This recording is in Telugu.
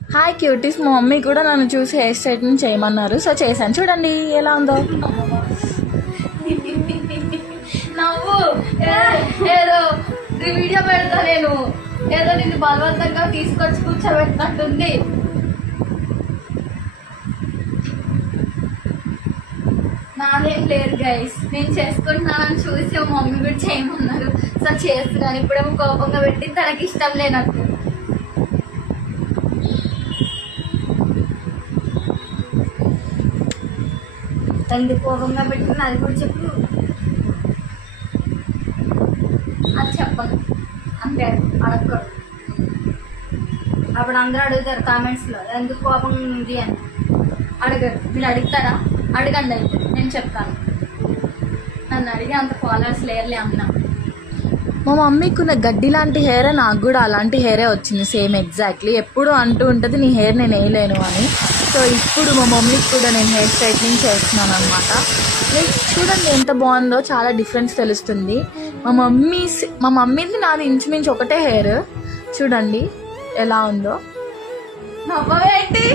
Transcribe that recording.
హాయ్ క్యూటీస్, మా మమ్మీ కూడా నన్ను చూసి హెయిర్ స్ట్రైట్నింగ్ చేయమన్నారు, సో చేశాను. చూడండి ఎలా ఉందో. నవ్వు ఏదో వీడియో పెడతా నేను, ఏదో నిన్ను బలవంతంగా తీసుకొచ్చి కూర్చోబెట్టినట్టుంది. నాదేం లేదు గైస్, నేను చేసుకుంటున్నానని చూసి మా మమ్మీ కూడా చేయమన్నారు, సో చేస్తున్నాను. ఇప్పుడేమో కోపంగా పెట్టి తనకి ఇష్టం లేనట్టు. ఎందుకు కోపంగా పెట్టిన అది కూడా చెప్పు. అది చెప్పను అంతే, అడగకూడదు. అప్పుడు అందరూ అడుగుతారు కామెంట్స్లో ఎందుకు కోపం ఉంది అని. అడగరు. మీరు అడుగుతారా? అడగండి, అయితే నేను చెప్తాను. నన్ను అడిగి అంత ఫాలోవర్స్ లేరులే అన్నా. మా మమ్మీకి ఉన్న గడ్డి లాంటి హెయిరే నాకు కూడా అలాంటి హెయిరే వచ్చింది, సేమ్ ఎగ్జాక్ట్లీ. ఎప్పుడు అంటూ ఉంటుంది నీ హెయిర్ నేను వేయలేను అని. సో ఇప్పుడు మా మమ్మీకి కూడా నేను హెయిర్ స్ట్రైట్నింగ్ చేస్తున్నాను అనమాట. చూడండి ఎంత బాగుందో, చాలా డిఫరెన్స్ తెలుస్తుంది. మా మమ్మీది నాది ఇంచుమించు ఒకటే హెయిర్. చూడండి ఎలా ఉందో. నవ్వేంటి?